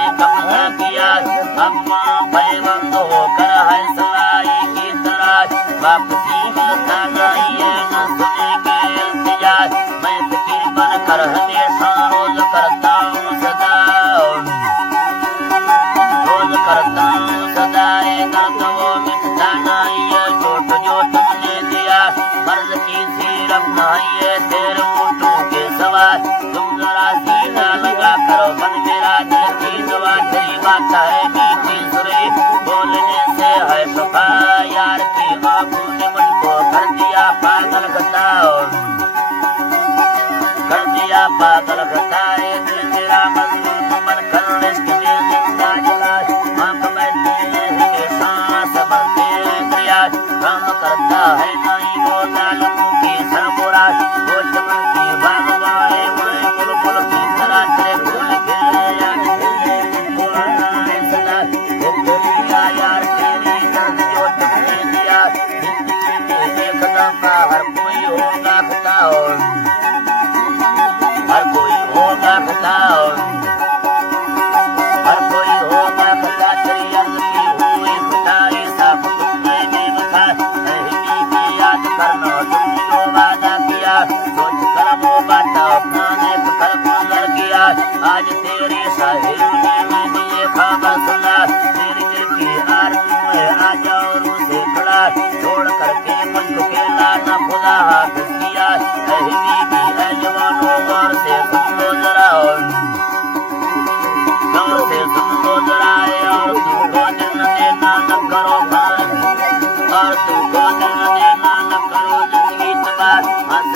ने कब्जा किया। अम्मा भयबंद होकर है सलाई की तरह, वापसी मिलता नहीं है न सुनेंगे इंतजार। मैं फिक्र बनकर हमेशा रोज करता हूँ सदा, रोज करता हूँ सदा ये दर्द वो मिटता नहीं है। चोट जो तुमने दिया मर्द की सीरत नहीं है, तेरे ऊँटों के सवार तुम जरा सीना लगा करो बन मेरा दिल की दवा। तेरी बात है मीठी सुरे बोलने से है सुखा, यार की आंखों ने मुझको कर दिया पागल बताओ, कर दिया पागल बताए। दिल तेरा मजलूम मन कर इश्क में जिंदा जला, आंख में तेरे ही सांस भरते दरिया। काम करता है नहीं वो जालिमों की सरमुरा, वो चमन की बागवानी मैं बुलबुल की तरह तेरे फूल खिले याद खिले पुराना है सदा। वो बोलिया यार तेरी दर्द जो तुमने दिया, जिंदगी में एक दफा हर कोई होगा बताओ, हर कोई होगा बताओ, हर कोई होगा बता। तेरी अर्ज की हुई खुदाई साफ तुमने भी बता, नहीं की याद करना तुम जो वादा किया। सोच कर वो बात अपनाने कर गुजर गया, आज तेरी सहेली ने मैंने ये खबर सुना। तेरी दिल की आरज़ू है आ जाओ रू से खड़ा, छोड़ करके मुझको अकेला न खुदा हाथ किया। सहेली की है जवानों गौर से सुन लो जरा, गौर से सुन लो जरा, और तुमको दिल देना न करो भाई, और तुमको दिल देना न करो जिंदगी तबाह। हंस